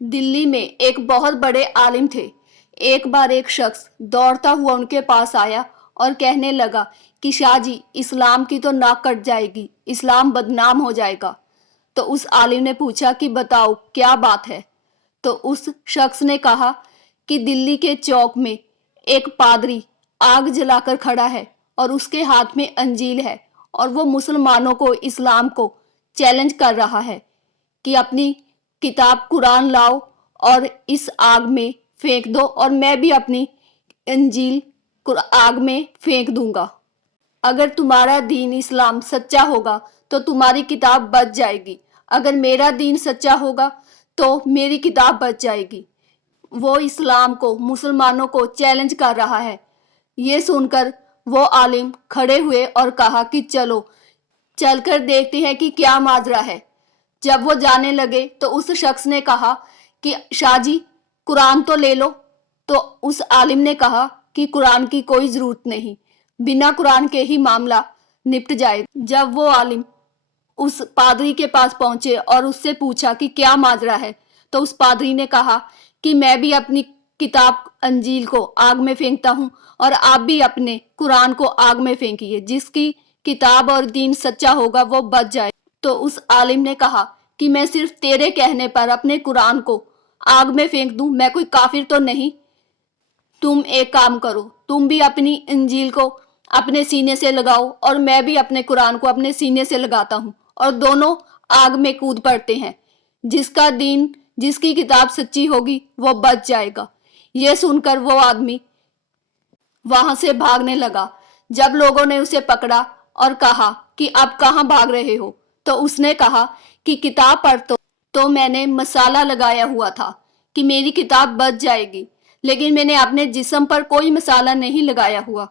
दिल्ली में एक बहुत बड़े आलिम थे। एक बार एक शख्स दौड़ता हुआ उनके पास आया और कहने लगा कि शाह जी, इस्लाम की तो नाक कट जाएगी, इस्लाम बदनाम हो जाएगा। तो उस आलिम ने पूछा कि बताओ क्या बात है। तो उस शख्स ने कहा कि दिल्ली के चौक में एक पादरी आग जलाकर खड़ा है और उसके हाथ में अंजील है और वो मुसलमानों को, इस्लाम को चैलेंज कर रहा है कि अपनी किताब कुरान लाओ और इस आग में फेंक दो और मैं भी अपनी इंजील आग में फेंक दूंगा। अगर तुम्हारा दीन इस्लाम सच्चा होगा तो तुम्हारी किताब बच जाएगी, अगर मेरा दीन सच्चा होगा तो मेरी किताब बच जाएगी। वो इस्लाम को, मुसलमानों को चैलेंज कर रहा है। ये सुनकर वो आलिम खड़े हुए और कहा कि चलो चलकर देखते हैं कि क्या माजरा है। जब वो जाने लगे तो उस शख्स ने कहा कि शाह जी, कुरान तो ले लो। तो उस आलिम ने कहा कि कुरान की कोई ज़रूरत नहीं, बिना कुरान के ही मामला निपट जाए। जब वो आलिम उस पादरी के पास पहुंचे और उससे पूछा कि क्या माजरा है, तो उस पादरी ने कहा कि मैं भी अपनी किताब अंजील को आग में फेंकता हूं और आप भी अपने कुरान को आग में फेंकिए, जिसकी किताब और दीन सच्चा होगा वो बच जाए। तो उस आलिम ने कहा कि मैं सिर्फ तेरे कहने पर अपने कुरान को आग में फेंक दूं, मैं कोई काफिर तो नहीं। तुम एक काम करो, तुम भी अपनी इंजील को अपने सीने से लगाओ और मैं भी अपने कुरान को अपने सीने से लगाता हूँ और दोनों आग में कूद पड़ते हैं। जिसका दीन, जिसकी किताब सच्ची होगी वो बच जाएगा। ये सुनकर वो आदमी वहां से भागने लगा। जब लोगों ने उसे पकड़ा और कहा कि आप कहाँ भाग रहे हो, तो उसने कहा कि किताब पढ़ तो मैंने मसाला लगाया हुआ था कि मेरी किताब बच जाएगी, लेकिन मैंने अपने जिस्म पर कोई मसाला नहीं लगाया हुआ।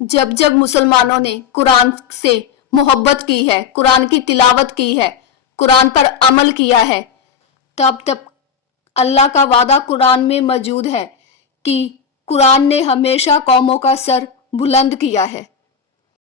जब जब मुसलमानों ने कुरान से मोहब्बत की है, कुरान की तिलावत की है, कुरान पर अमल किया है, तब तब अल्लाह का वादा कुरान में मौजूद है कि कुरान ने हमेशा कौमों का सर बुलंद किया है।